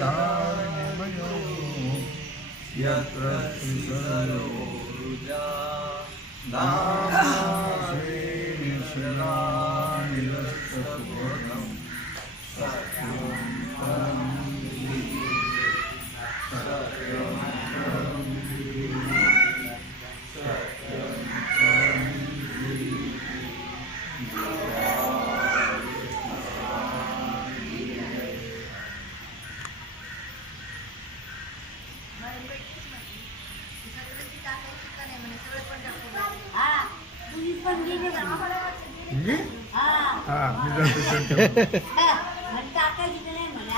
निमयो यत्र त्रिसरोरुजा नामाश्रेयशलानिरस्तसुभगं सत्यं परं सत्यं परं सत्यं परं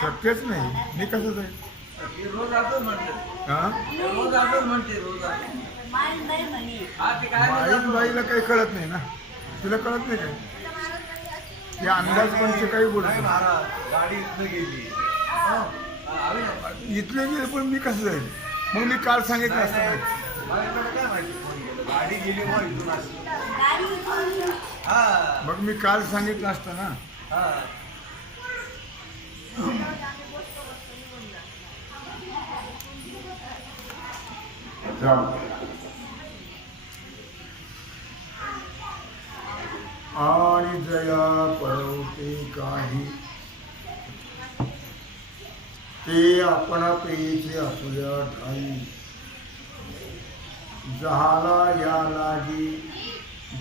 शक्यच नाही. मी कसं जाईल? रोज असंच म्हणते. हा रोज असंच म्हणते. रोज बाईला काही कळत नाही ना. तुला कळत नाही काय? या अंदाज कोणचे काही बोलत नाही. गाडी इथनं गेली. इथले गेले पण मी कसं जाईल? मग मी काल सांगितलं असतं ना. काय माहिती गाडी गेली मग इथून असली. मग मी काल सांगितलं असतं ना. आणि जया पळवते काही ते आपण पेचे आपल्या ठाई जहाला या लागी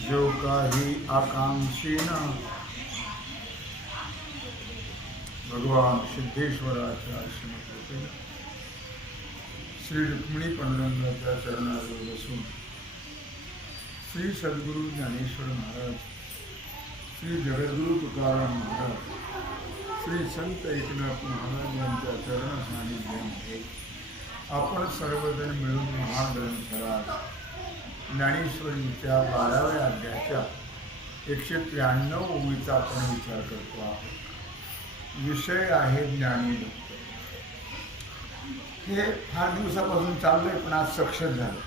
जो काही आकांक्षीन भगवान सिद्धेश्वराच्या आश्रमात श्री रुक्मिणी पांडुरंगाच्या चरणाजवळ बसून श्री सद्गुरू ज्ञानेश्वर महाराज, श्री जगद्गुरू तुकाराम महाराज, श्री संत एकनाथ महाराज यांच्या चरण सानिध्यामध्ये आपण सर्वजण मिळून महाग्रंथराज ज्ञानेश्वरीच्या 12व्या अध्यायाच्या 193 ओवीचा आपण विचार करतो आहोत. विषय आहे ज्ञानी भक्त. हे फार दिवसापासून चाललंय पण आज सक्सेस झालं.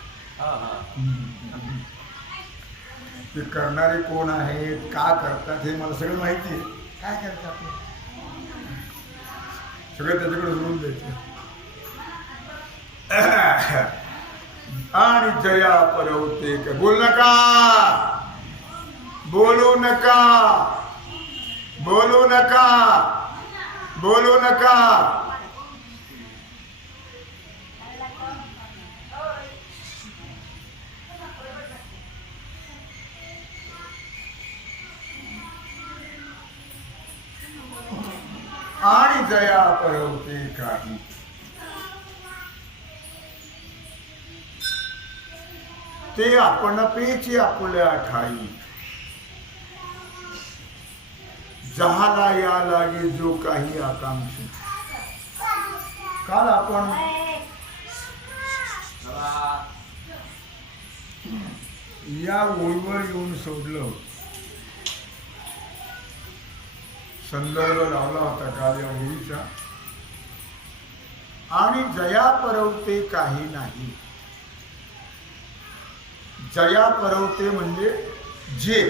ते करणारे कोण आहेत, का करतात हे मला सगळं माहिती आहे. काय करतात सगळं त्याच्याकडे सोडून द्यायचं. आणि जया परवते का बोल नका, बोलू नका, बोलू नका, बोलू नका. आणि जया परवते काही ते आपण पेचे आपल्या ठाई जहाला या लागे जो काही आकांक्षी. काल आपण या ओळीवर येऊन सोडलं, संदर्भ लावला होता काल या ओळीचा. आणि जया परवते काही नाही. जया परवते म्हणजे जे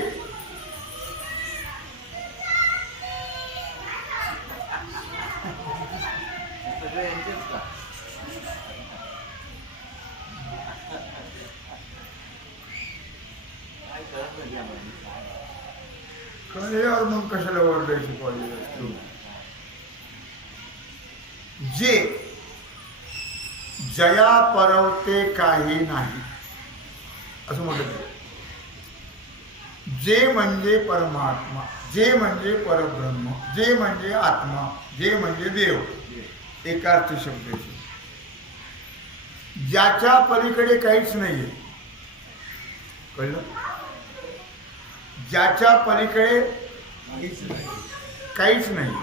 कळल्यावर मग कशाला ओरडायची पाहिजे असतो. जे जया परवते काही नाही असं म्हटलं. जे म्हणजे परमात्मा, जे म्हणजे परब्रह्म, जे म्हणजे आत्मा, जे म्हणजे देव, एकार्थ शब्दाचे. ज्याच्या पलीकडे काहीच नाहीये. कळलं? ज्याच्या पलीकडे काहीच नाही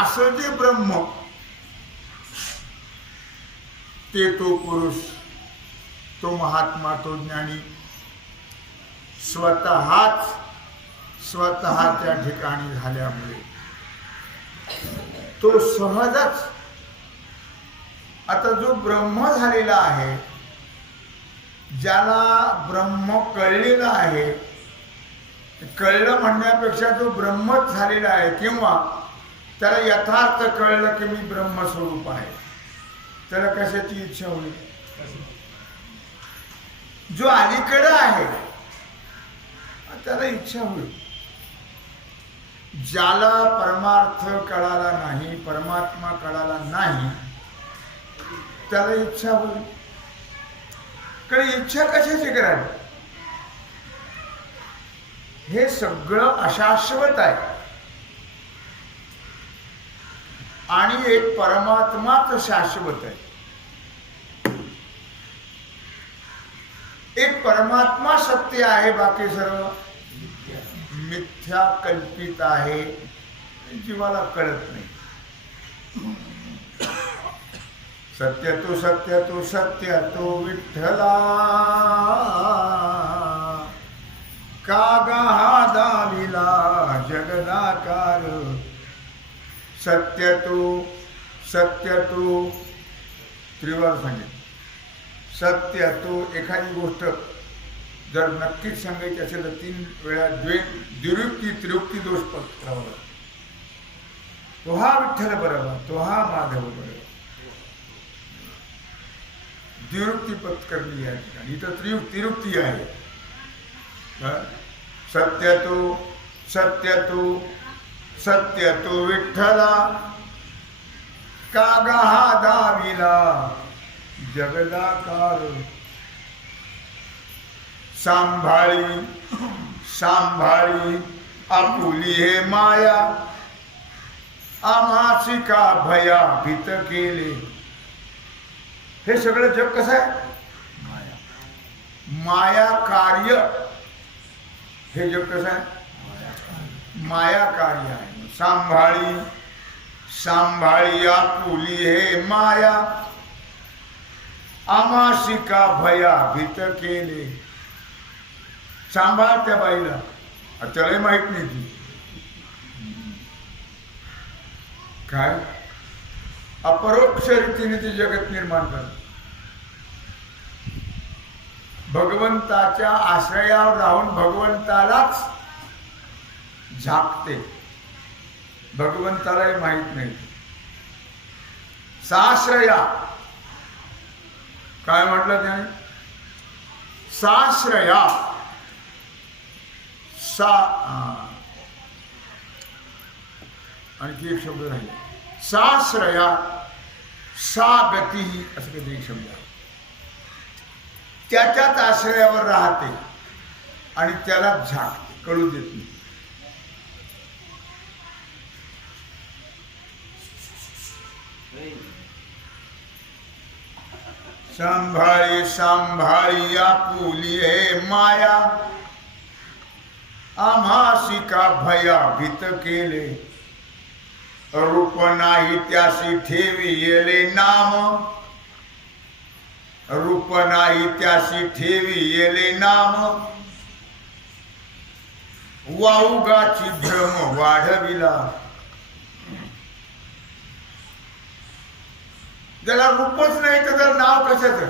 असं जे ब्रह्म, ते तो पुरुष, तो महात्मा, तो ज्ञानी स्वतःच्या ठिकाणी झाल्यामुळे तो सहजच. आता जो ब्रह्म झालेला आहे, ज्याला ब्रह्म कळलेला आहे, कळलं म्हणण्यापेक्षा जो ब्रह्मच झालेला आहे, किंवा त्याला यथार्थ कळलं की मी ब्रह्मस्वरूप आहे, त्याला कशाची इच्छा होईल? जो अलीकडं आहे त्याला इच्छा होईल. ज्याला परमार्थ कळाला नाही, परमात्मा कळाला नाही, त्याला इच्छा होईल. कारण इच्छा कशाची करावी? हे सगळं अशाश्वत आहे आणि एक परमात्माच शाश्वत आहे. एक परमात्मा सत्य आहे, बाकी सर्व मिथ्या कल्पित आहे, जीवाला कळत नाही. सत्य तो सत्य तो सत्य तो विठ्ठला, कागा हा दाविला जगदाकार. सत्य तो त्रिवार सांगितलं. सत्य तो एखादी गोष्ट जर नक्कीच सांगायची असेल तर 3 वेळा द्विरुक्ती त्रियुक्ती दोष पत्करावा लागतो. तो हा विठ्ठल बरोबर, तो हा माधव बरोबर. द्विरुक्ती पत्करली या ठिकाणी, इथं त्रियुक्ती आहे. सत्य तो विठ्ठला, कागा हा दाविला जगदाकार. सांभाळी आपुली हे माया, आम्हासी का भया भीत केले. हे सगळं जग कसं आहे? माया कार्य. हे जग कसं आहे? माया कार्य आहे. सांभाळी आपुली हे माया, आम्हासी का भया भीत केले. सांभाळ त्या बाईला, त्यालाही माहित नाही ती काय अपरोक्ष रीतीने ते जगत निर्माण करत. भगवंताच्या आश्रयावर राहून भगवंतालाच झाकते, भगवंतालाही माहित नाही. साश्रया काय म्हटलं त्याने? साश्रया. आणखी एक शब्द राहील, साश्रया, सा गती, असं कधी एक शब्द आहे. त्याच्याच आश्रयावर राहते आणि त्याला झाकते, कळू देत नाही. सांभाळी आपुली हे माया, आम्हासी का भया भीत केले. रूप नाही त्यासी ठेवी येले नाम, रूप नाही त्यासी ठेवी येले नाम. वाऊगाची भ्रम वाढविला. ज्याला रूपच नाही तर त्याला नाव कशाचं?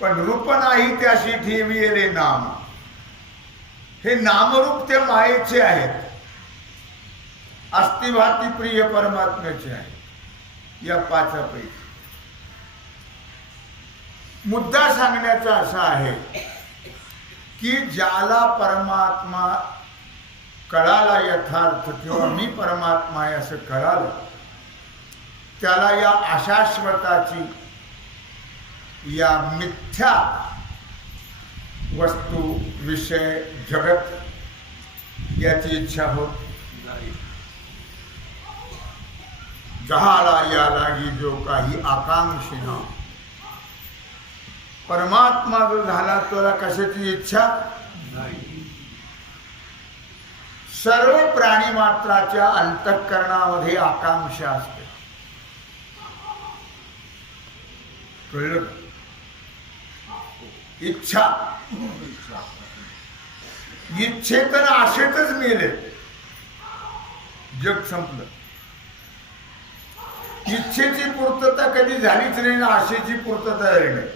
पण रूप नाही त्याशी ठेवी येले नाम. हे नामरूप ते मायेचे आहेत, अस्तिभाती प्रिय परमात्म्याचे आहेत. या 5 मुद्दा सांगण्याचा असा आहे की ज्याला परमात्मा कळाला यथार्थ, किंवा मी परमात्मा आहे असं कळालं, त्याला या अशाश्वताची, या मिथ्या वस्तू विषय जगत याची इच्छा होत नाही. जहाला या लागी जो काही आकांक्षिना. परमात्मा जो झाला त्याला कशाची इच्छा नाही. सर्व प्राणी मात्राच्या अंतःकरणामध्ये आकांक्षा असते. कळलं? इच्छा. इच्छेत आणि आशेतच मेले, जग संपलं. इच्छेची पूर्तता कधी झालीच नाही ना आशेची पूर्तता झाली नाही.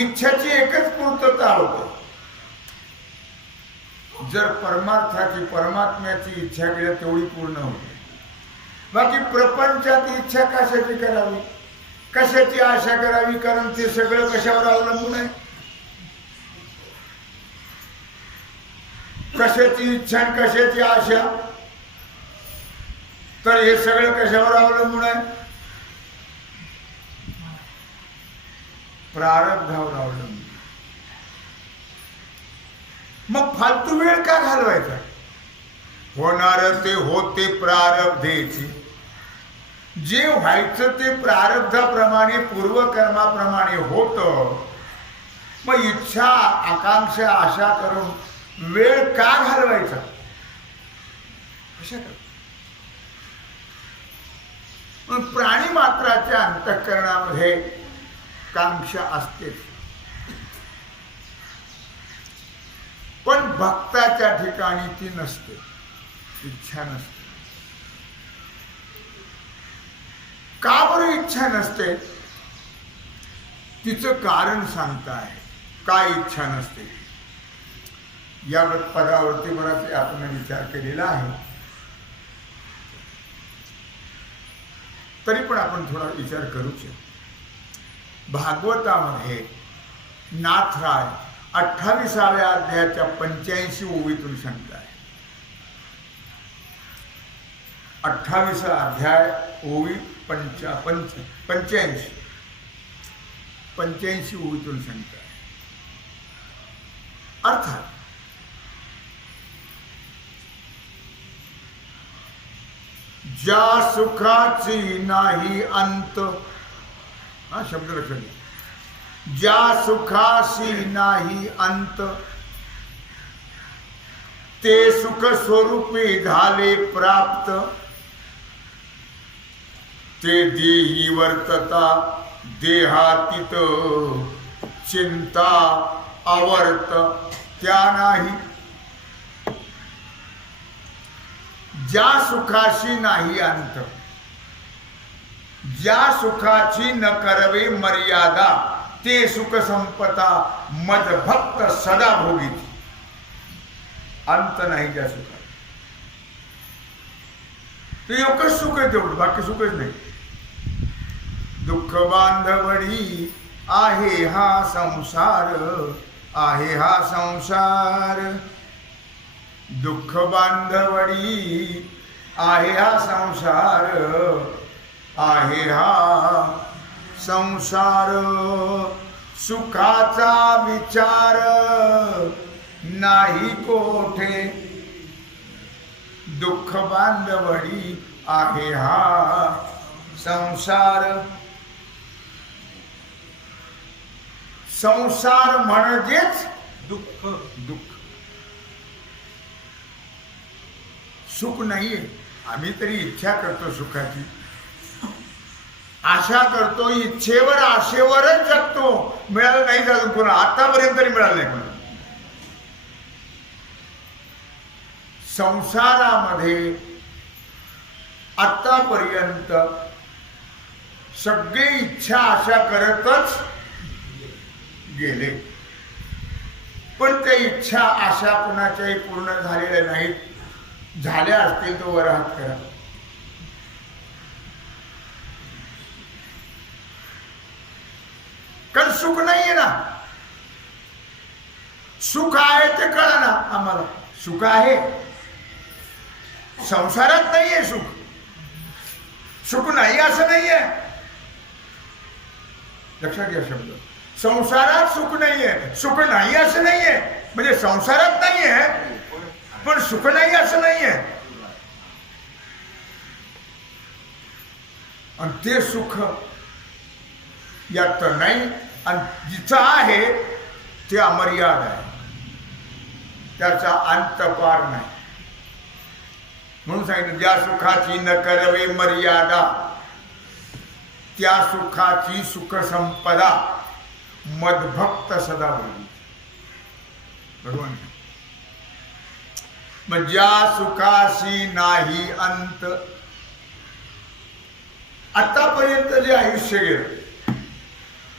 इच्छाची एकच पूर्तता होते, जर परमार्थाची परमात्म्याची इच्छा केली तेवढी पूर्ण होते. बाकी प्रपंचाची इच्छा कशाची करावी, कशाची आशा करावी, कारण ते सगळं कशावर अवलंबून आहे. कशाची इच्छा आणि कशाची आशा, तर हे सगळं कशावर अवलंबून आहे, प्रारब्धावर अवलंबून. मग फालतू वेळ का घालवायचा. होणार ते होते प्रारब्धेची, जे व्हायचं ते प्रारब्धाप्रमाणे पूर्वकर्माप्रमाणे होतं. मग इच्छा आकांक्षा आशा करून वेळ का घालवायचा. कशा कर. मग प्राणी मात्राच्या अंतःकरणामध्ये कांक्षा असतेच, पण भक्ताच्या ठिकाणी ती नसते, इच्छा नसते. का बरं इच्छा नसते, तिचं कारण सांगताय. काय इच्छा नसते या पदावरती बराच आपण विचार केलेला आहे. तरी पण आपण थोडा विचार करूच. भागवतामध्ये नाथराय 28व्या अध्यायाच्या 85 ओवीतून सांगताय. 28 अध्याय ओवी 85 ओवीतून सांगताय. अर्थात ज्या सुखाची नाही अंत, हा शब्द लक्षात घ्या. ज्या सुखाशी नाही अंत, ते सुख स्वरूपी झाले प्राप्त. ते देही वर्तता देहातीत, चिंता आवर्त त्या नाही. ज्या सुखाशी नाही अंत, ज्या सुखाची न करवे मर्यादा, ते सुख संपता मदभक्त सदा भोगीची. अंत नाही ज्या सुखात. ते एकच सुख आहे तेवढं, बाकी सुखच नाही. दुःख बांधवडी आहे हा संसार, आहे हा संसार. दुःख बांधवडी आहे हा संसार, आहे हा संसार. सुखाचा विचार नाही कोठे, दुःख बांधवडी आहे हा संसार. संसार म्हणजेच दुःख. दुःख. सुख नाहीये. आम्ही तरी इच्छा करतो सुखाची, आशा करतो, इच्छेवर आशेवरच जगतो. मिळालं नाही झालं कोणा, आतापर्यंत तरी मिळालं नाही कोणा. संसारामध्ये आतापर्यंत सगळे इच्छा आशा करतच गेले, पण त्या इच्छा आशा कुणाच्याही पूर्ण झालेल्या नाहीत. झाल्या असतील तो वर हात करा. कारण सुख नाहीये ना. सुख आहे ते कळा ना आम्हाला. सुख आहे, संसारात नाहीये सुख. सुख नाही असं नाहीये. लक्षात घ्या शब्द. संसारात सुख नाहीये, सुख नाही असं नाहीये. म्हणजे संसारात नाहीये पण सुख नाही असं नाहीये. आणि ते सुख यात नाही. आणि जिथं आहे ते अमर्याद आहे, त्याचा अंत पार नाही. म्हणून सांगितलं ज्या सुखाची न करवे मर्यादा, त्या सुखाची सुख संपदा मदभक्त सदा भोगी. भगवान मग ज्या सुखाशी नाही अंत. आतापर्यंत जे आयुष्य गेलं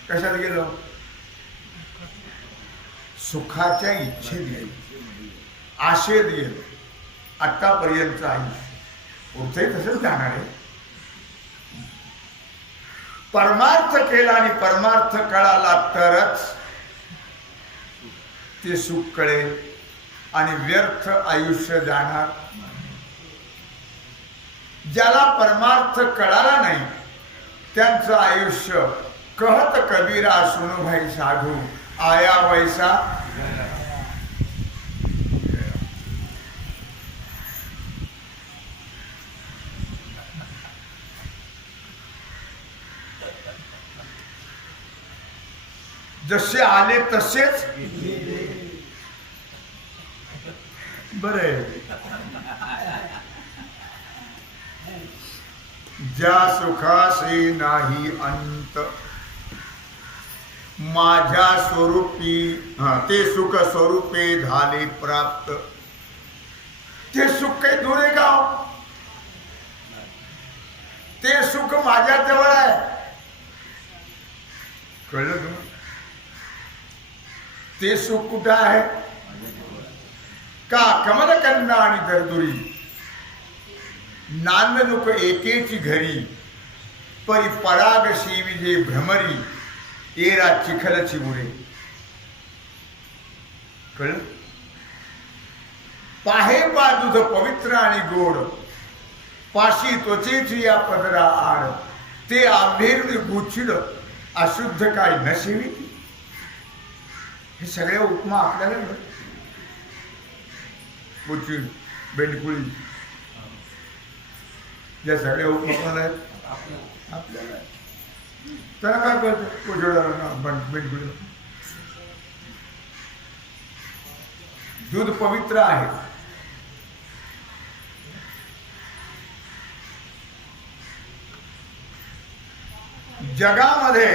कशात गेलं, सुखाच्या इच्छेत गेलं. आशेत गेलं आत्तापर्यंतचं आयुष्य. पुढचंही तसंच जाणार आहे. परमार्थ केला आणि परमार्थ कळाला तरच ते सुख कळेल आणि व्यर्थ आयुष्य जाणार. ज्याला परमार्थ कळाला नाही त्यांचं आयुष्य कहत कबीरा सुनो भाई साधू आया वैसा. जसे आले तसेच बरे. ज्या सुखासी नाही अंत माझ्या स्वरूपी ते सुख स्वरूपे झाले प्राप्त. ते सुख काही दूर आहे का हो? ते सुख माझ्या जवळ आहे. कळलं तुम्हाला? ते सुख कुठं आहे? का कमलकन्ना आणि दरदुरी नांदनुक एकेची घरी परी पराग शिविजे भ्रमरी एरा चिखलची उरे. कळलं? पाहे पा दूध पवित्र आणि गोड पाशी त्वचेची या पदरा आड ते आंबेर गुचिड अशुद्ध काय नसेवी. हे सगळे उपमा आपल्याला मिळतात. गुचिड बेंडकुळी या सगळ्या उपमा आहेत आपल्याला. त्याला काय करतो बेंडकुळी? दूध पवित्र आहे. जगामध्ये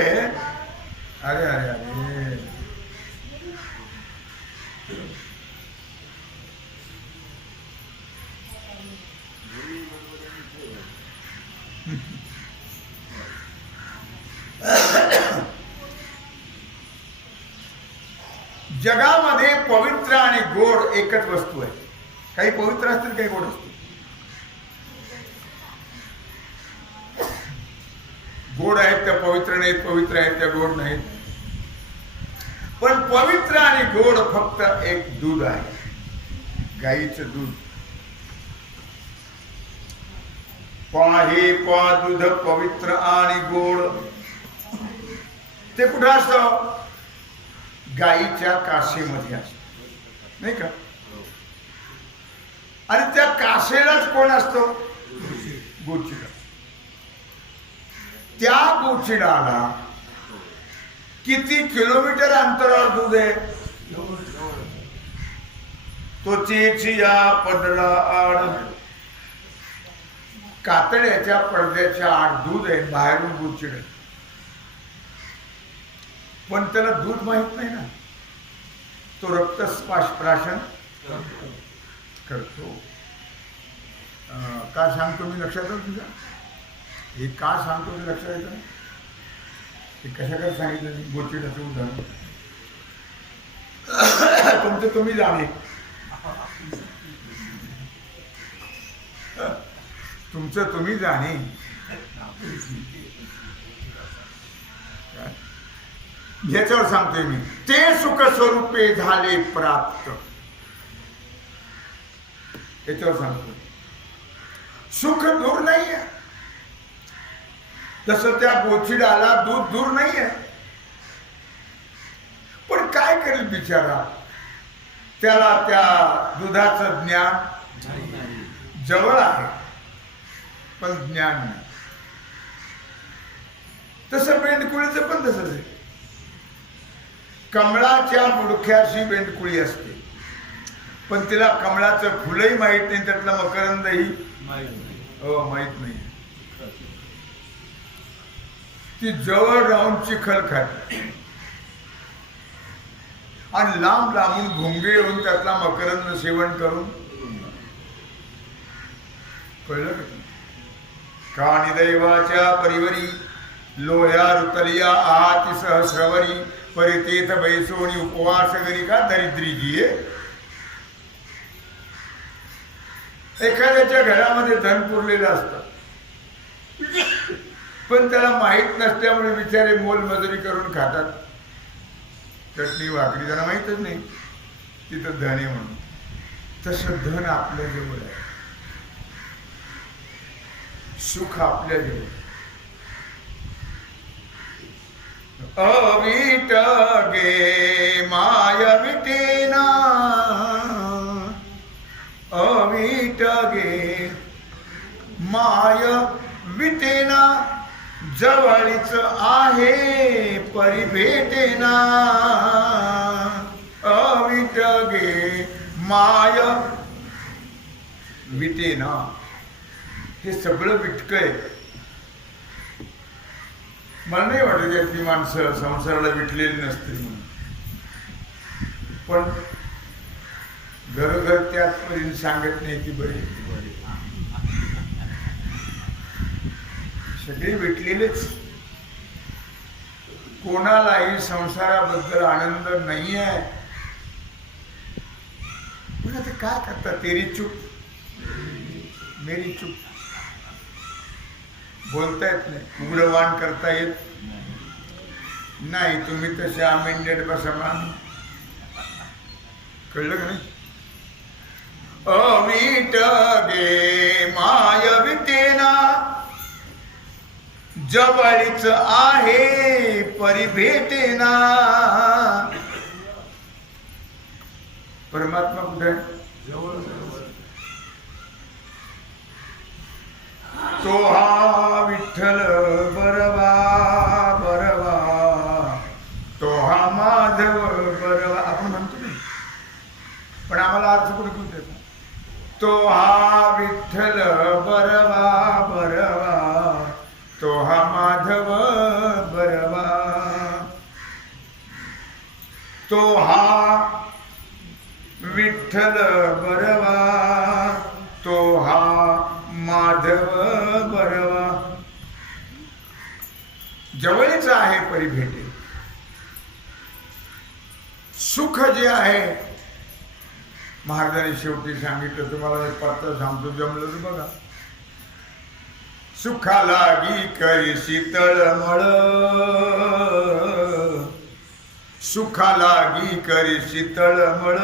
अरे अरे अरे जगामध्ये पवित्र आणि गोड एकच वस्तू आहे. काही पवित्र असतील काही गोड असतील. गोड आहेत त्या पवित्र नाहीत, पवित्र आहेत त्या गोड नाहीत. पण पवित्र आणि गोड फक्त एक दूध आहे, गाईचं दूध. पाहे पा दूध पवित्र आणि गोड. ते कुठं असतं? गाईच्या कासेमध्ये असत, नाही का? आणि त्या कासेलाच कोण असतो? गोचिड. त्या गोचिडाला किती किलोमीटर अंतरावर दूध आहे? त्वचेची या पदरा आड कातड्याच्या पडद्याच्या आड दूध आहे, बाहेरून गोचिड आहे. पण त्याला दूध माहित नाही ना. तो रक्तस्प्राशन करतो. का सांगतो मी? लक्षात आलं तुझ्या? हे का सांगतो मी लक्षात येतं? हे कशाकडे सांगितलं? गोचिडाचं उदाहरण तुमचं तुम्ही जाणे. तुमचं तुम्ही जाणे. याच्यावर सांगतोय मी. ते सुख स्वरूपे झाले प्राप्त. याच्यावर सांगतोय. सुख दूर नाहीये. जसं त्या गोचिडाला दूध दूर नाहीये. पण काय करेल बिचारा? त्याला त्या दुधाचं ज्ञान जवळ आहे पण ज्ञान नाही. तसं बेंडकुळीचं पण तसंच आहे. कमळाच्या मुडख्याशी बेंडकुळी असते, पण तिला कमळाचं फुलही माहित नाही, त्यातला मकरंदही माहित नाही. ती जवळ राहून चिखल खाते आणि लांब लांबून घोंगे येऊन त्यातला मकरंद सेवन करून. कळलं का? निदैवाच्या परिवरी लोह्या रुतलिया आहाती सहस्रवरी परितेथ बैसोनी उपवास करी का दरिद्री जीये. एखाद्याच्या घरामध्ये धन पुरलेलं असतं, पण त्याला माहीत नसल्यामुळे बिचारे मोलमजुरी करून खातात. चटणी भाकरी त्यांना माहीतच नाही तिथं धन आहे म्हणून. तसं धन आपल्या जवळ आहे, सुख आपल्या जवळ. अविट गे माय विटेना, अविट गे माय विटेना, जवळीच आहे परी भेटेना. अविट गे माय विटेना, हे सगळं विटकय. मला नाही वाटत यात ती माणसं संसाराला विटलेली नसतील म्हणून, पण घरोघर त्याचपर्यंत सांगत नाही की बरी सगळे विटलेलेच. कोणालाही संसाराबद्दल आनंद नाही आहे. पण आता काय करता, तेरी चूक मेरी चूक. बोलता येत नाही, उग्रवाण करता येत नाही. तुम्ही तसे अमेंडेड बसा मान. कळलं का नाही? अविट गे माय विटेना, जवळीच आहे परी भेटेना. परमात्मा कुठे आहे? तो हा विठ्ठल बरवा बरवा, तो हा माधव बरवा आपण म्हणतो नाही, पण आम्हाला अर्थ कुठे कुठे देतो. तो हा विठ्ठल बरवा बरवा, तो हा माधव बरवा. तो हा विठ्ठल बरवा, तो हा माधव बरवा. जवळच आहे परी भेटे. सुख जे आहे, महाराजांनी शेवटी सांगितलं, तुम्हाला एक पत्ता सांगतो, जमलं तर बघा. सुखा लागी करीसी तळमळ, सुखा लागी करीसी तळमळ,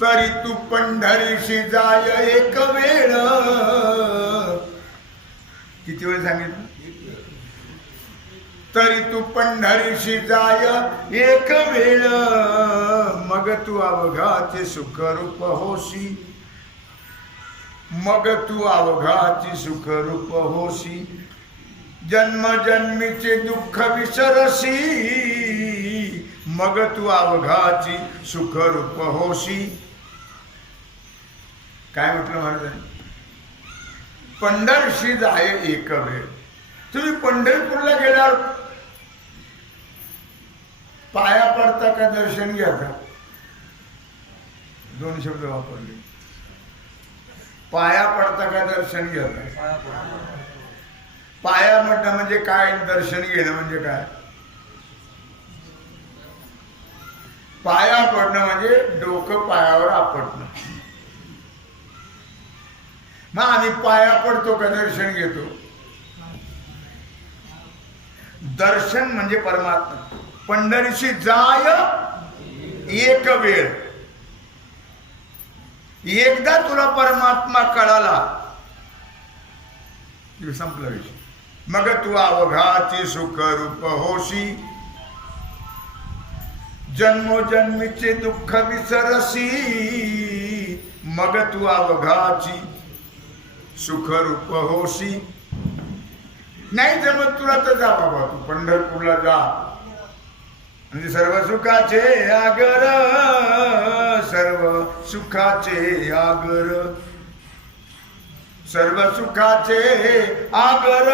तरी तू पंढरीशी जाय एक वेळ. किती वेळ सांगितलं? तरी तू पंढरीशी जाय एक वेळ, मग तू अवघाचे सुखरूप होशी, मग तू अवघाची सुखरूप होशी. जन्मजन्मीचे दुःख विसरसी, मग तू अवघाची सुखरूप होशी. काय म्हटलं महाराजांनी? पंढरशी जाय एक वेळ. तुम्ही पंढरपूरला गेल्यावर पाया पडता का दर्शन घ्यायचा? दोन शब्द वापरले. पाया पडता का दर्शन घ्यायचा? पाया म्हटलं म्हणजे काय, दर्शन घेणं म्हणजे काय? पाया पडणं म्हणजे डोकं पायावर आपटणं. मग आम्ही पाया पडतो का दर्शन घेतो? दर्शन म्हणजे परमात्मा. पंढरीशी जाय एक वेळ. एकदा तुला परमात्मा कळाला की संपला विषय. मग तू अवघाची सुखरूप होशी, जन्मोजन्मीचे दुःख विसरसी, मग तू अवघाची सुखरूप होशी. नाही जमत तुला तर जा बाबा, तू पंढरपूरला जा. म्हणजे सर्व सुखाचे आगर, सर्व सुखाचे आगर, सर्व सुखाचे आगर,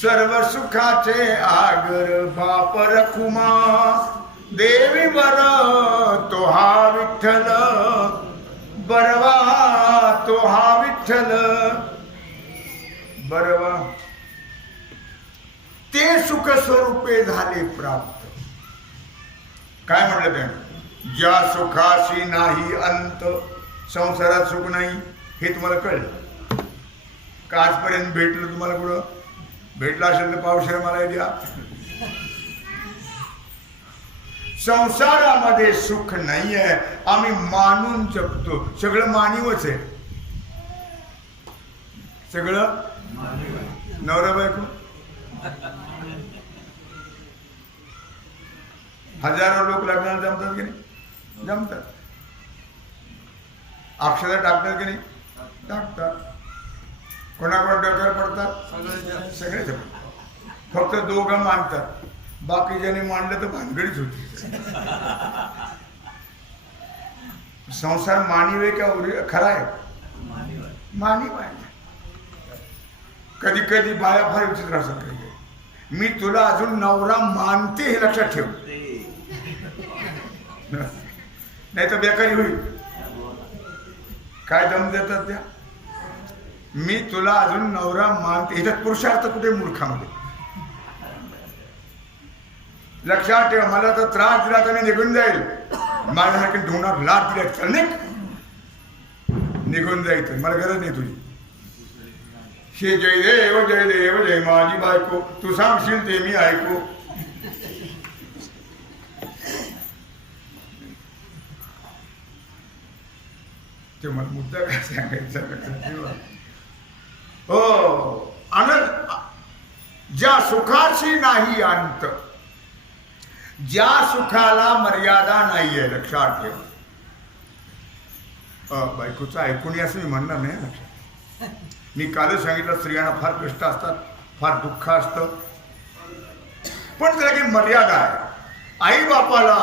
सर्व सुखाचे आगर. बाप रखुमा देवी बर, तो हा विठ्ठल बरवा, तो हा विठ्ठल बरवा. ते सुख स्वरूपे झाले प्राप्त. काय म्हटलं त्याने? ज्या सुखाशी नाही अंत, संसारात सुख नाही हे तुम्हाला कळलं का? आजपर्यंत भेटलं तुम्हाला कुठं? भेटलं असेल तर पावसाळ्या मला द्या. संसारामध्ये सुख नाहीये, आम्ही मानून जगतो. सगळं मानीवच आहे, सगळं नवरा बायको. हजारो लोक लग्नाला जमतात की नाही? जमतात. अक्षता टाकतात की नाही? टाकतात. कोणाकडे डोक्यावर पडतात? सगळे जमतात. फक्त दोघं मानतात, बाकीच्याने मांडलं तर भानगडीच होती. संसार मानीव आहे का खरा आहे? मानीव आहे. कधी कधी बाया फार विचित्र असतात. मी तुला अजून नवरा मानते हे लक्षात ठेव, नाही तर बेकारी होईल. काय दम देतात त्या? मी तुला अजून नवरा मानते. ह्याच्यात पुरुषार्थ कुठे? मूर्खामध्ये. लक्षात ठेव, मला तर त्रास दिला तर मी निघून जाईल. माझ्यासारखी ढोणार लाट दिल्या चल निघून जायचं, मला गरज नाही तुझी. हे जय देव जय देव जय माझी बायको, तू सांगशील ते मी ऐकू. ते मला मुद्दा काय सांगायचा? हो, आनंद ज्या सुखाची नाही अंत, ज्या सुखाला मर्यादा नाहीये, लक्षात ठेव. बायकोचं ऐकून असं मी म्हणणार नाही. लक्षात, मी कालच सांगितलं स्त्रियांना फार कष्ट असतात, फार दुःख असतं, पण त्याला काही मर्यादा आहे. आई बापाला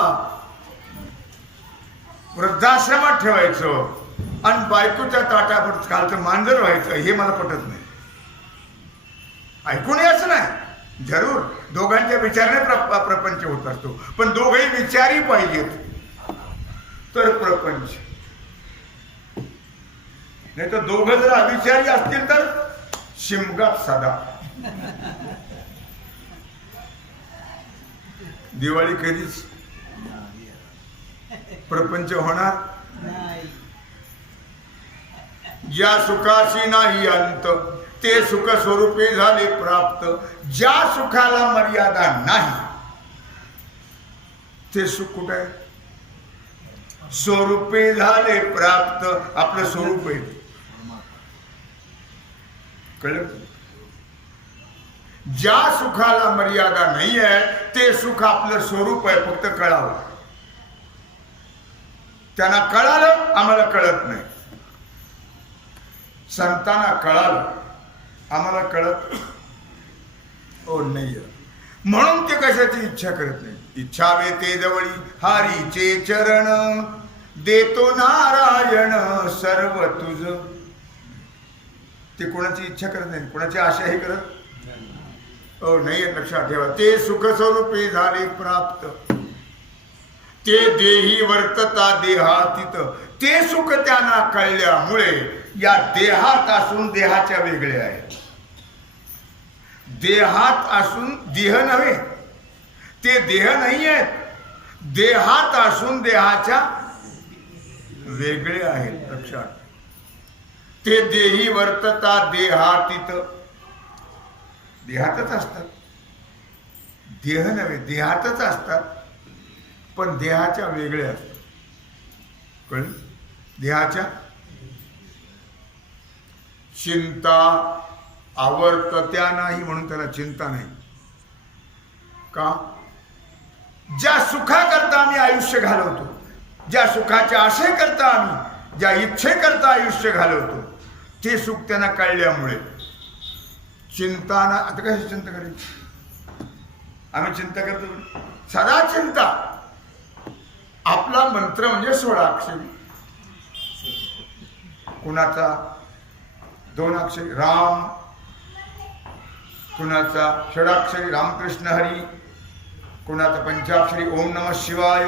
वृद्धाश्रमात ठेवायचं आणि बायकोच्या ताटावर कालचं मांजर व्हायचं हे मला पटत नाही. ऐकून असं नाही, जरूर दोघांच्या विचाराने प्रपंच होत असतो, पण दोघेही विचारी पाहिजेत तर प्रपंच. नाही तर दोघं जर अविचारी असतील तर शिमगात साधा. दिवाळी कधीच प्रपंच होणार. ज्या सुखाशी नाही अंत, ते सुख स्वरूपे झाले प्राप्त. ज्या सुखाला मर्यादा नाही ते सुख कुठे आहे? स्वरूपे झाले प्राप्त. आपलं स्वरूप आहे, कळलं? ज्या सुखाला मर्यादा नाही आहे ते सुख आपलं स्वरूप आहे, फक्त कळावं. त्यांना कळालं, आम्हाला कळत नाही. संतांना कळालं, आम्हाला कळत हो नाही. म्हणून ते कशाची इच्छा करत नाही. इच्छावे ते जवळी हारीचे चरण, देतो नारायण सर्व तुझ. ते कोणाची इच्छा करत नाही, कोणाची आशाही करत हो नाही. लक्षात ठेवा, ते सुख स्वरूपे झाले प्राप्त. ते देही वर्तता देहातीत. ते सुख त्यांना कळल्यामुळे या देहात असून देहाच्या वेगळे आहे. देहात असून देह नव्हे, ते देह नाही आहेत. देहात असून देहाच्या वेगळे आहेत. लक्षात, ते देही वर्तता देहातीत. देहातच असतात, देह नव्हे, देहातच असतात, पण देहाच्या वेगळे असतात. कळलं? देहाच्या. चिंता आवर्तत्या नाही म्हणून त्याला चिंता नाही. का? ज्या सुखाकरता आम्ही आयुष्य घालवतो, ज्या सुखाच्या आशेकरता आम्ही, ज्या इच्छेकरता आयुष्य घालवतो, ते सुख त्यांना कळल्यामुळे चिंता ना. आता कशी चिंता करायची? आम्ही चिंता करतो सदा चिंता. आपला मंत्र म्हणजे 16 अक्षरी. कुणाचा 2 अक्षरी राम, कुणाचा षडाक्षरी रामकृष्ण हरी, कुणाचा पंचाक्षरी ओम नमः शिवाय,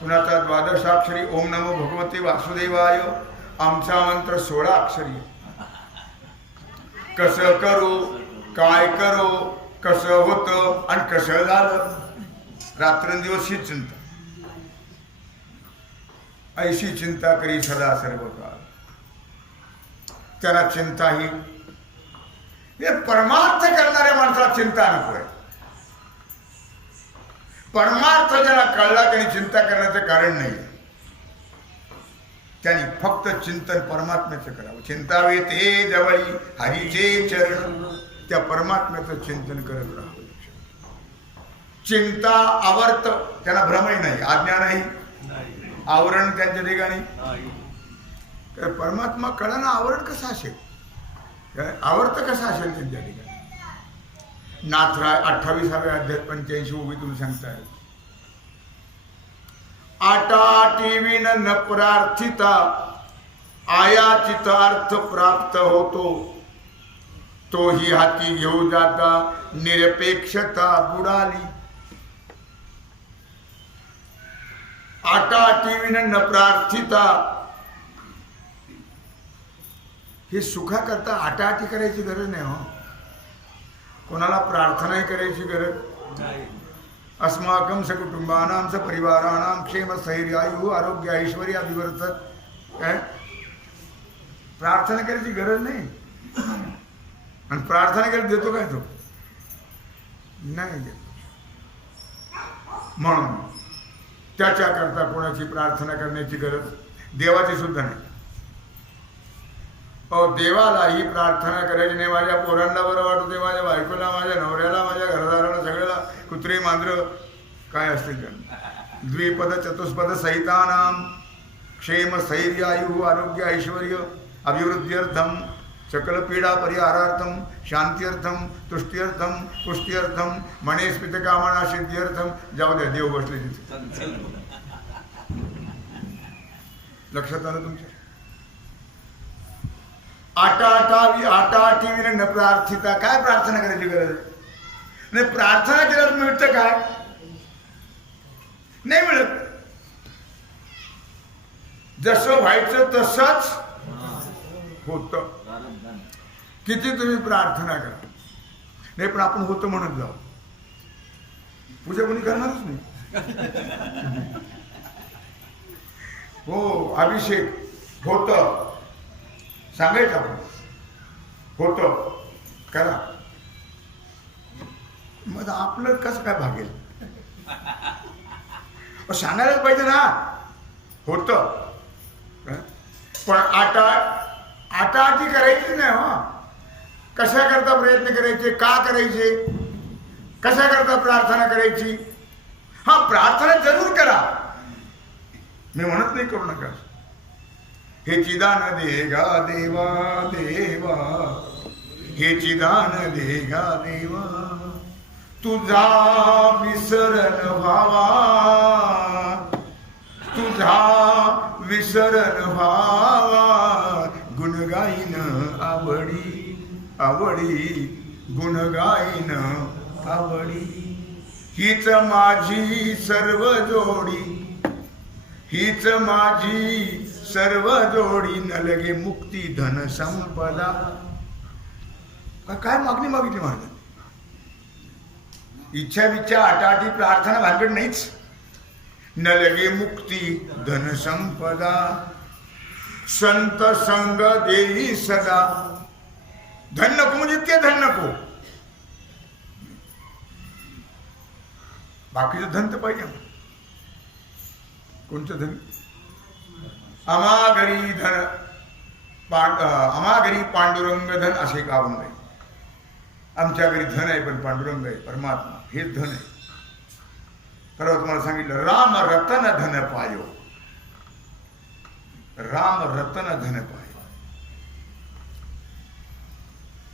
कुणाचा 12 ओम नमो भगवते वासुदेवाय. आमचा मंत्र 16 अक्षरी. कसं करू, काय करू, कसं होतं आणि कसं झालं, रात्रंदिवस ही चिंता. ऐशी चिंता करी सदा सर्व काळ. त्याला चिंता ही हे परमार्थ करणाऱ्या माणसाला चिंता नको आहे. परमार्थ ज्याला कळला त्यांनी चिंता करण्याचं कारण नाही. त्यांनी फक्त चिंतन परमात्म्याचं करावं. चिंतावे ते जवळी हरीचे चरण, त्या परमात्म्याचं चिंतन करत राहावं. चिंता आवर्त, त्यांना भ्रमही नाही, आज्ञा नाही, आवरण त्यांच्या ठिकाणी. तर परमात्मा कळाना आवरण कसं असेल, आवर्त कसं असेल त्यांच्या ठिकाणी. नाथराय 28व्या अध्याय 85 उभी तुम्ही सांगताय. आटा विन न प्रार्थिता आयाचित अर्थ प्राप्त होतो, तोही हाती घेऊ जाता निरपेक्षता बुडाली. आटा विन न प्रार्थिता, हे सुखा करता आटाआटी करायची गरज नाही हो. कोणाला प्रार्थनाही करायची गरज नाही. अस्माकं सकुटुंबानां सपरिवाराणां क्षेम स्थैर्य आयु आरोग्य ऐश्वर्य अभिवर्धत, काय प्रार्थना करायची गरज नाही. आणि प्रार्थना करायला देतो काय तो? नाही देतो. म्हणून त्याच्याकरता कोणाची प्रार्थना करण्याची गरज देवाची सुद्धा नाही. देवालाही प्रार्थना करायची नाही. माझ्या पोरांना बरं वाटते, माझ्या बायकोला, माझ्या नवऱ्याला, माझ्या घरदाराला, सगळ्याला, कुत्रे मांजर काय असते त्यांना. द्विपद चतुष्पद सहितानाम क्षेम स्थैर्य आयु आरोग्य ऐश्वर्य अभिवृद्ध्यर्थम सकल पीडा परिहारार्थम शांत्यर्थम तुष्ट्यर्थम पुष्ट्यर्थम मनेस्मित कामना सिद्ध्यर्थम. जाऊ द्या, देव बसले तिथे. लक्षात आलं तुमच्या? आटा विन न प्रार्थिता, काय प्रार्थना करायची गरज नाही. प्रार्थना केल्यावर मिळतं काय? नाही मिळत. जसं व्हायचं तसंच होत. किती तुम्ही प्रार्थना करा, नाही पण आपण होतं म्हणत जाऊ. पूजा कोणी करणारच नाही. हो, अभिषेक होत सांगायचं आपण, होतं करा. मग आपलं कसं काय भागेल? सांगायलाच पाहिजे ना, होतं. पण आटाआटी करायची नाही हो. कशा करता प्रयत्न करायचे, का करायचे, कशा करता प्रार्थना करायची. हा, प्रार्थना जरूर करा, मी म्हणत नाही करू नका. हे चिदान देगा देवा देवा, हे चिदान देगा देवा, तुझा विसरण व्हावा, तुझा विसरण व्हावा. गुणगाईन आवडी आवडी, गुणगाईन आवडी. हीच माझी सर्व जोडी, हीच माझी सर्व जोडी. न लगे मुक्ती धन संपदा. काय मागणी मागितली महाराज? इच्छा विच्छा आटाआटी प्रार्थना भानगड नाहीच. न लगे मुक्ती धन संपदा, संत संग देई सदा. धन नको म्हणजे ते धन नको, बाकीचं धन तर पाहिजे. कोणतं धन? आम्हा घरी धन आम्हा घरी पांडुरंग धन असे का आहे. आमच्या घरी धन आहे पण पांडुरंग आहे, परमात्मा हेच धन आहे. परवा तुम्हाला सांगितलं, राम रतन धन पायो, राम रतन धन पायो.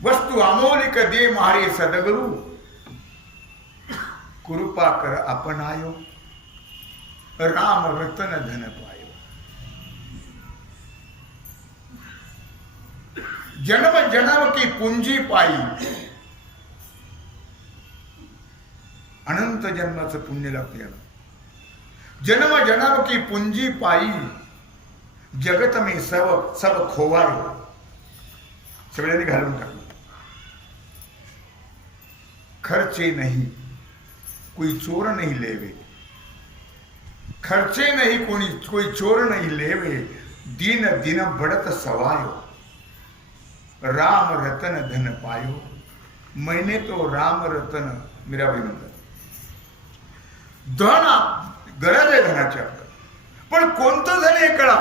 वस्तू अमोलिक दे मारे सदगुरु, कृपा कर आपण आयो. राम रतन धन पायो. जन्म जन्म की पूंजी पायी, अनंत जन्माचं पुण्य लागतं याला. जन्म जन्म की पूंजी पायी, जगत में सब सब खोवाए. सगळ्यांनी घालून टाकलं. खर्चे नहीं कोई चोर नहीं लेवे, खर्चे नहीं कोई चोर नहीं लेवे, दीन दिन बढ़त सवायो, राम रतन धन पायो. मैंने तो राम रतन, मीराबाई म्हणतात. धन गरज आहे धनाची आपल्याला, पण कोणतं धन हे कळा.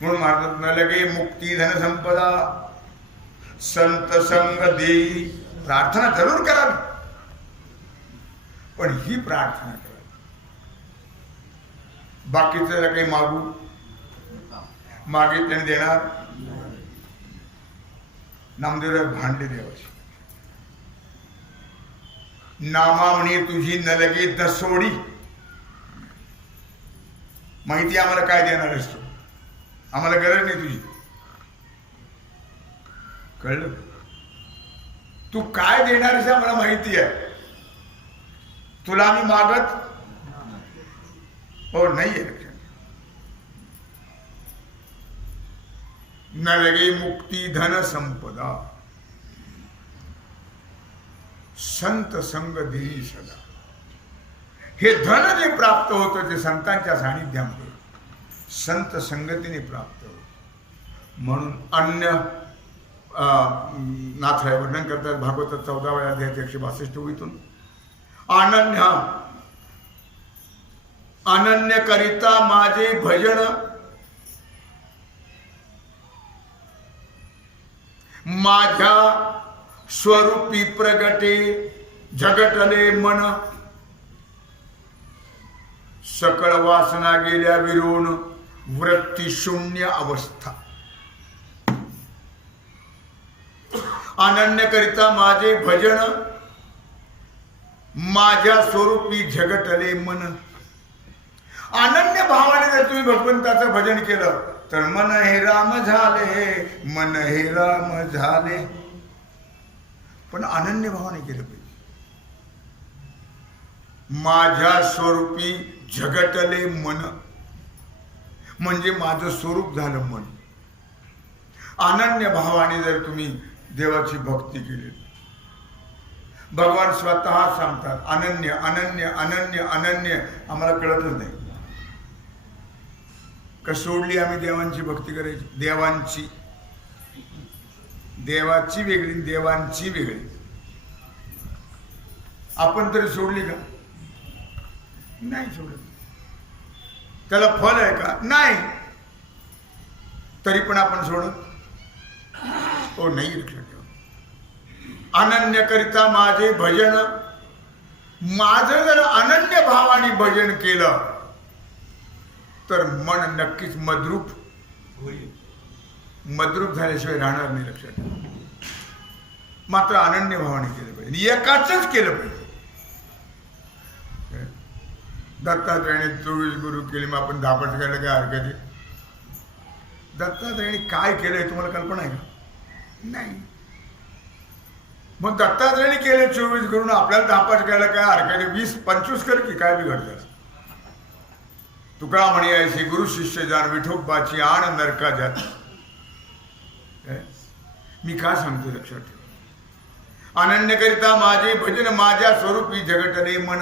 म्हणून महाराज न लगे मुक्ती धन संपदा संत संग देई. प्रार्थना जरूर करावी, पण ही प्रार्थना करावी. बाकीचं काही मागितल्याने देणार. नामदेव भांडे देवाची नामा म्हणे तुझी न लगे दसोडी. माहिती आम्हाला काय देणार असतो, आम्हाला गरज नाही तुझी. कळलं? तू काय देणार आहेस आम्हाला माहिती आहे. तुला आम्ही मागत हो नाहीये. न लगे मुक्ती धन संपदा संत संग देई सदा. हे धन जे प्राप्त होतं ते संतांच्या सानिध्यामध्ये संत संगतीने प्राप्त होतं. म्हणून अन्य नाथराय वर्णन करतात भागवतात 14व्या अध्यायात 162 ओळीतून. अनन्य करिता माझे भजन, माझ्या स्वरूपी प्रगटे झगटले मन, सकळ वासना गेल्या विरून वृत्ती शून्य अवस्था. अनन्य करिता माझे भजन, माझ्या स्वरूपी झगटले मन. अनन्य भावाने जर तुम्ही भगवंताचं भजन केलं तर मन हे राम झाले, मन हे राम झाले. पण अनन्य भावाने केलं पाहिजे. माझ्या स्वरूपी झगटले मन म्हणजे माझं स्वरूप झालं मन. अनन्य भावाने जर तुम्ही देवाची भक्ती केली, भगवान स्वतः सांगतात अनन्य अनन्य अनन्य अनन्य. आम्हाला कळतच नाही का सोडली आम्ही देवांची भक्ती करायची. देवाची वेगळी, देवांची वेगळी. आपण तरी सोडली का? नाही सोडत. त्याला फल आहे का? नाही. तरी पण आपण सोडत हो नाही. लक्षात ठेवा. अनन्य करिता माझे भजन, माझं जर अनन्य भावाने भजन केलं तर मन नक्कीच मद्रूप होईल. मद्रूप झाल्याशिवाय राहणार नाही. लक्षात ठेवा. मात्र अनन्य भावाने केलं पाहिजे, एकाच केलं पाहिजे. दत्तात्रयाने 24 गुरु केले, मग आपण 10 करायला काय हरकत आहे? दत्तात्रयाने काय केलंय तुम्हाला कल्पना आहे का? नाही. मग दत्तात्रयाने केले 24 गुरुन आपल्याला 10 करायला काय हरकत आहे? 20-25 कर की काय बिघडलं? तुका म्हणे ऐसे गुरु शिष्य जाण विठोबाची आण नरका जात. मी काय सांगतो लक्षात ठेवा. अनन्य करिता माझे भजन, माझ्या स्वरूपी झगटले मन.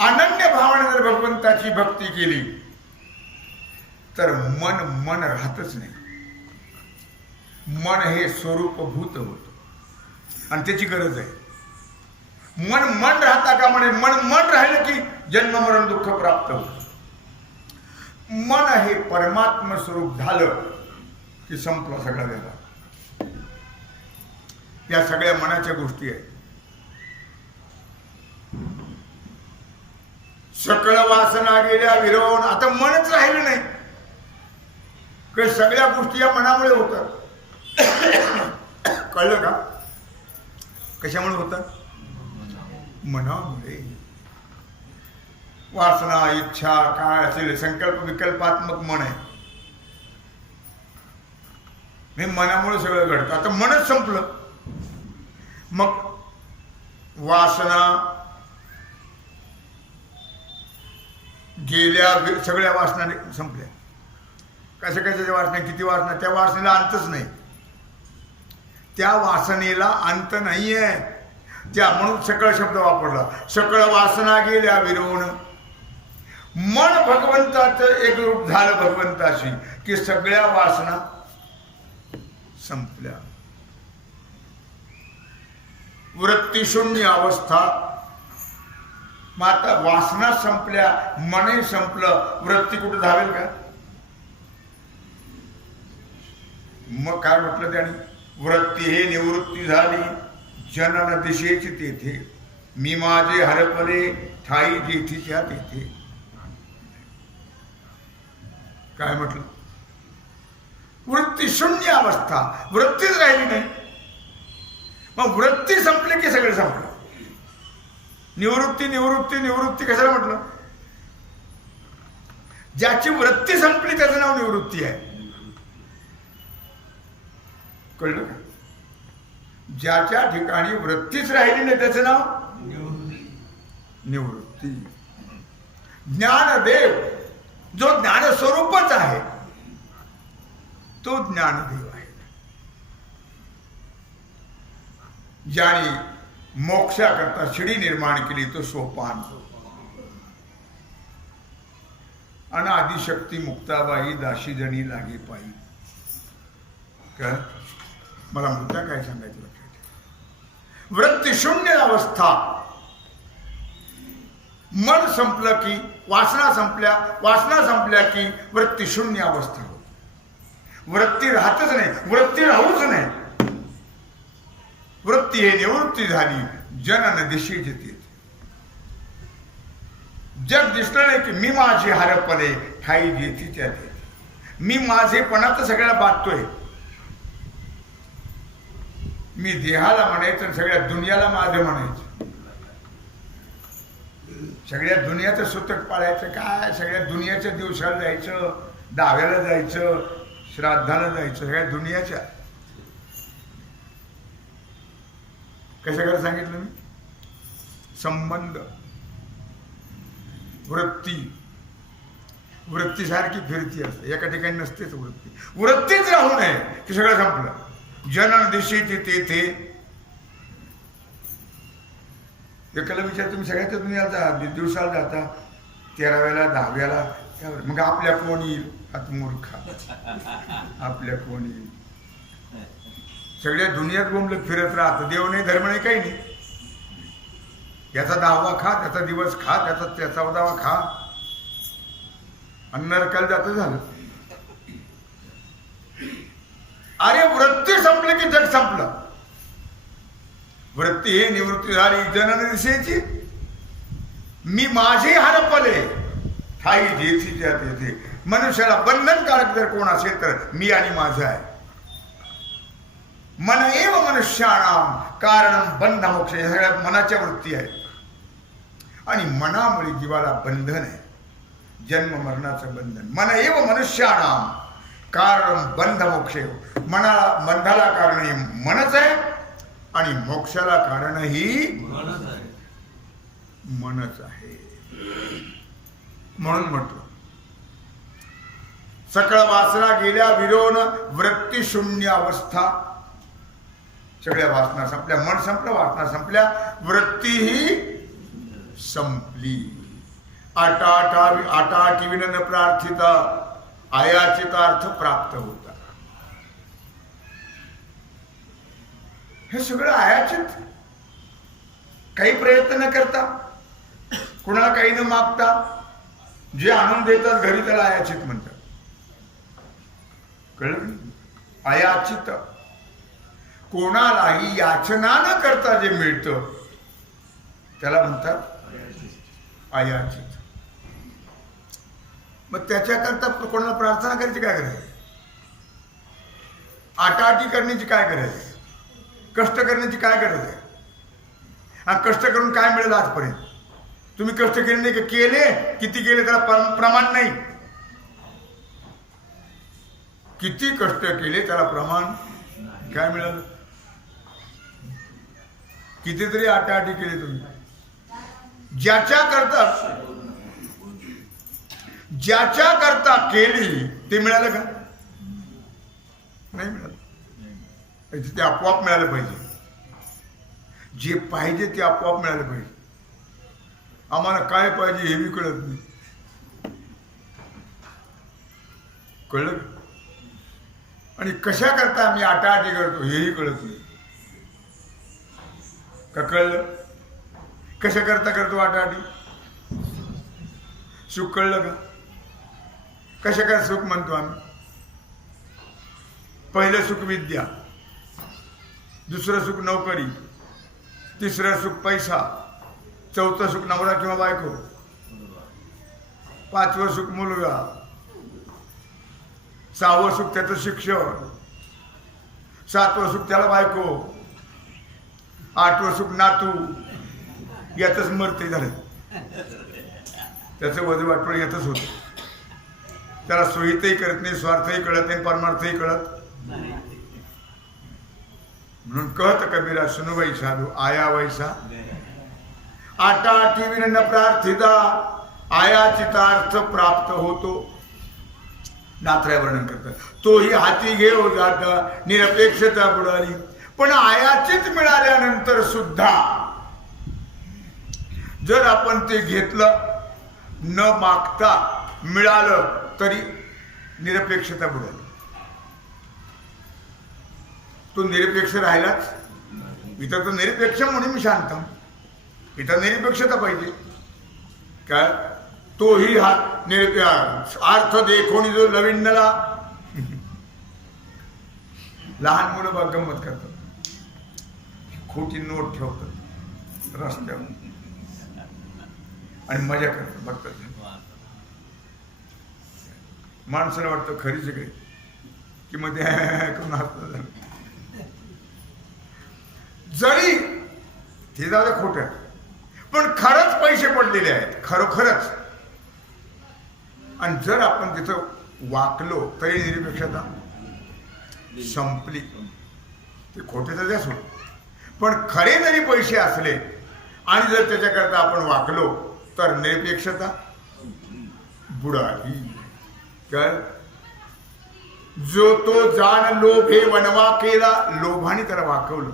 अनन्य भावाने जर भगवंताची भक्ती केली तर मन राहतच नाही. मन हे स्वरूपभूत होत आणि त्याची गरज आहे. मन राहता का म्हणे. मन राहिलं की जन्म मरण दुःख प्राप्त होत. मन हे परमात्म स्वरूप झालं की संपला सगळा व्यवहार. या सगळ्या मनाच्या गोष्टी आहेत. सकळ वासना गेल्या विरवून. आता मनच राहिलं नाही की सगळ्या गोष्टी या मनामुळे होतात. कळलं का? कशामुळे होतात? मनामुळे. वासना इच्छा काय असेल संकल्प विकल्पात्मक मन आहे. हे मनामुळे सगळं घडतं. आता मनच संपलं मग वासना गेल्या, सगळ्या वासना संपल्या. कशाच्या वासना, किती वासना, त्या वासनेला अंतच नाही. त्या वासनेला अंत नाहीये. त्या म्हणून सकळ शब्द वापरला. सकळ वासना गेल्या विरवून. मन भगवंताचं एक रूप झालं भगवंताशी की सगळ्या वासना संपल्या. वृत्तीशून्य अवस्था. मग आता वासना संपल्या, मनही संपलं, वृत्ती कुठे धावेल का? मग काय म्हटलं त्याने? वृत्ती हे निवृत्ती झाली जनन दिशेची तेथे, मी माझे हरपले ठाई जेथीच्या तेथे. काय म्हटलं? वृत्ती शून्य अवस्था, वृत्तीच राहिली नाही. मग वृत्ती संपली की सगळं संपलं. निवृत्ती निवृत्ती निवृत्ती कशाला म्हटलं? ज्याची वृत्ती संपली त्याचं नाव निवृत्ती आहे. कळलं का? ज्याच्या ठिकाणी वृत्तीच राहिली नाही त्याचं नाव निवृत्ती. ज्ञानदेव जो ज्ञानस्वरूपच आहे तो ज्ञानदेव आहे. ज्याने मोक्षाकरता शिडी निर्माण केली तो सोपान. अनादिशक्ती मुक्ताबाई दाशी जणी लागे पायी. काय मला मुद्दा काय सांगायचं लक्षात ठेवा. वृत्ती शून्य अवस्था. मन संपलं की वासना संपल्या, वासना संपल्या की वृत्ती शून्य अवस्था होती. वृत्ती राहतच नाही, वृत्ती राहूच नाही. वृत्ती हे निवृत्ती झाली जनन दिशेची तेथे. जग दिसलं नाही की मी माझे हरपले ठाई जेथीच्या तेथे. मी माझेपणा तर सगळ्याला बांधतोय. मी देहाला म्हणायचं, सगळ्या दुनियाला माझं म्हणायचं. सगळ्या दुनियाचं सुतक पाळायचं काय? सगळ्या दुनियाच्या दिवसाला जायचं, दाव्याला जायचं, श्राद्धाला जायचं, सगळ्या दुनियाच्या. कसं काय सांगितलं मी? संबंध, वृत्ती. वृत्ती सारखी फिरती असते, एका ठिकाणी नसतेच वृत्ती. वृत्तीच राहू नये की सगळं संपलं. जनन दिशेची तेथे. एकाला विचार, तुम्ही सगळ्याच दुनियाला दिवसाला जाता, 13व्याला 10व्याला, मग आपल्या कोण येईल? आत्मूर्खा, आपल्या कोण येईल? सगळ्या दुनियात बोंबलत फिरत राहतं. देव नाही, धर्म नाही, काही नाही. याचा 10वा खा, त्याचा दिवस खा, त्याचा 14वा खा, अन्न नरकाला जातं झालं. अरे वृत्ती संपली की जग संपलं. वृत्ती हे निवृत्ती झाली जनन दिशेची, मी माझे हरपले ठाई जेथीच्या तेथे. मनुष्याला बंधनकारक जर कोण असेल तर मी आणि माझं आहे. मन एव मनुष्याणाम कारण बंध मोक्ष. या सगळ्या मनाच्या वृत्ती आहेत आणि मनामुळे जीवाला बंधन आहे, जन्म मरणाचं बंधन. मन एव मनुष्याणाम कारण बंध मोक्ष. मनाला बंधाला कारण मनच आहे आणि मोक्षाला कारणही मनच आहे. म्हणून म्हटलं सकळ वासना गेल्या विरोन वृत्ती शून्य अवस्था. सगळ्या वासना संपल्या, मन संपलं, वासना संपल्या, वृत्तीही संपली. आटाटी विनन प्रार्थिता आयाचिता अर्थ प्राप्त होता. हे सगळं आयाचित. काही प्रयत्न न करता, कुणाला काही न मागता जे आणून देतात घरी त्याला आयाचित म्हणतात. कळलं? आयाचित. कोणालाही याचना न करता जे मिळतं त्याला म्हणतात आयाचित. मग त्याच्याकरता कोणाला प्रार्थना करायची काय करायची? आटाआटी करण्याची काय करायची? कष्ट करण्याची काय गरज आहे? हा कष्ट करून काय मिळेल आजपर्यंत? तुम्ही कष्ट केले नाही का? केले, किती केले त्याला प्रमाण नाही. किती कष्ट केले त्याला प्रमाण काय मिळालं? कितीतरी आटाआटी केली तुम्ही. ज्याच्या करता केली ते मिळालं का? नाही मिळालं. ते आपोआप मिळालं पाहिजे. जे पाहिजे ते आपोआप मिळालं पाहिजे. आम्हाला काय पाहिजे हे बी कळत नाही. कळलं? आणि कशा करता आम्ही आटाआटी करतो हेही कळत नाही. का कळलं? कशा करता करतो आटाआटी? सुख कळलं का? कशा काय सुख म्हणतो आम्ही? पहिलं सुख विद्या, दुसरं सुख नोकरी, तिसरं सुख पैसा, चौथं सुख नवरा किंवा बायको, पाचवं सुख मुलगा, सहावं सुख त्याचं शिक्षण, सातवं सुख त्याला बायको, आठवं सुख नातू. यातच मरते झालं. त्याचं वजन वाटवण यातच होतं. त्याला सोयीतही करत नाही, स्वार्थही कळत नाही, परमार्थही कळत. म्हणून कहत कबीरा सुनबाई साधू आया वैसा आटा आठीवीर न प्रार्थिता आया चितार्थ प्राप्त होतो. नाथराय वर्णन करतात. तोही हाती घेऊ जात निरपेक्षता बुडाली. पण आयाचीच मिळाल्यानंतर सुद्धा जर आपण ते घेतलं न मागता मिळालं तरी निरपेक्षता बुडाली. तो निरपेक्ष राहिलाच. इथं तो निरपेक्ष म्हणून मी शांत. इथं निरपेक्षता पाहिजे काय? तोही हा अर्थ देखोनी जो लविंडला. लहान मुलं बघ गंमत करतात, खोटी नोट ठेवतात रस्त्यावर आणि मजा करतात बघतात. माणसाला वाटतं खरीच काही कि मग करून हसतात. जरी ते जाऊ द्या खोट्या, पण खरंच पैसे पडलेले आहेत खरोखरच. आणि जर आपण तिथं वाकलो तरी निरपेक्षता संपली. ते खोटे द्याच होत, पण खरे जरी पैसे असले आणि जर त्याच्याकरता आपण वाकलो तर निरपेक्षता बुडाली. काय? जो तो जाण लोभे वनवा केला. लोभाने त्याला वाकवलं.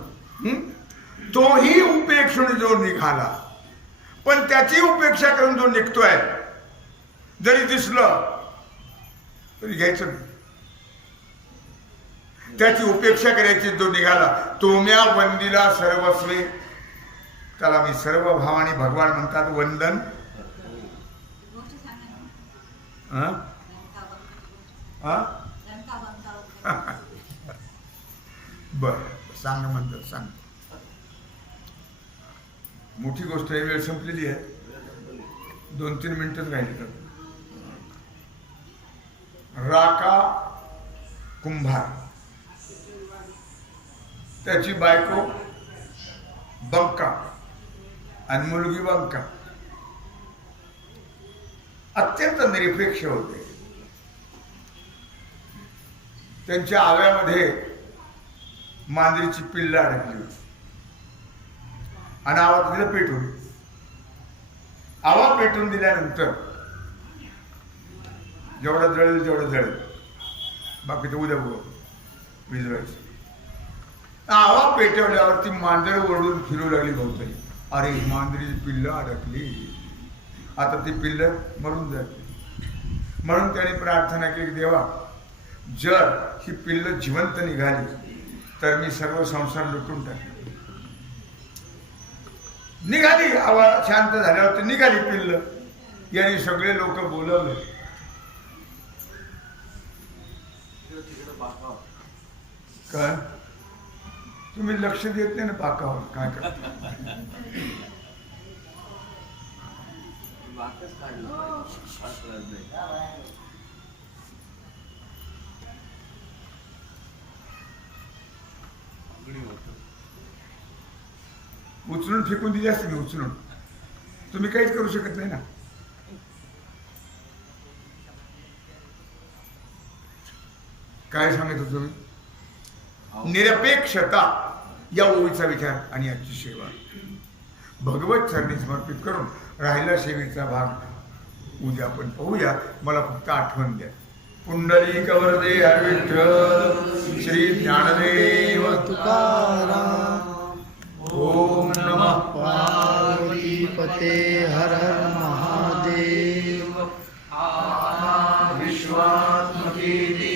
तोही उपेक्षण जो निघाला. पण त्याची उपेक्षा करून जो निघतोय जरी दिसलं तरी घ्यायचं नाही. त्याची उपेक्षा करायची जो निघाला. तोम्या वंदिला सर्वस्वे. त्याला मी सर्व भावाने भगवान म्हणतात वंदन. बर सांग म्हणतात. सांग. मोठी गोष्ट आहे. वेळ संपलेली आहे. 2-3 मिनिटच राहिली. तर राका कुंभार, त्याची बायको बंका आणि मुलगी बंका. अत्यंत निरपेक्ष होते. त्यांच्या आव्यामध्ये मांजरीची पिल्लं अडकली होती आणि आवा तिला पेटवली. आवा पेटून दिल्यानंतर जेवढं जळेल तेवढं जळेल, बाकी तर उद्या विजवायचं. आवा पेटवल्यावर ती मांजर ओरडून फिरू लागली भोवताली. अरे मांजरीची पिल्लं अडकली, आता ती पिल्लं मरून जाते. म्हणून त्याने प्रार्थना केली, देवा जर ही पिल्लं जिवंत निघाली तर मी सर्व संसार लुटून टाकले. निघाली. आवा शांत झाल्यावर ती निघाली पिल्लं. यांनी सगळे लोक बोलवले. काय तुम्ही लक्ष देत नाही ना पाकावर? काय करता? उचलून फेकून दिली असते मी. उचलून तुम्ही काहीच करू शकत नाही ना. काय सांगत होतो तुम्ही? निरपेक्षता या ओळीचा विचार आणि याची सेवा भगवत चरणी समर्पित करून राहिला सेवेचा भाग उद्या आपण पाहूया. मला फक्त आठवण द्या. पुंडलिक वरदे हर विठ्ठल श्री ज्ञानदेव तुकाराम. ओम नमः पार्वतीपते हर हर महादेव. विश्वास आत्मकीर्ती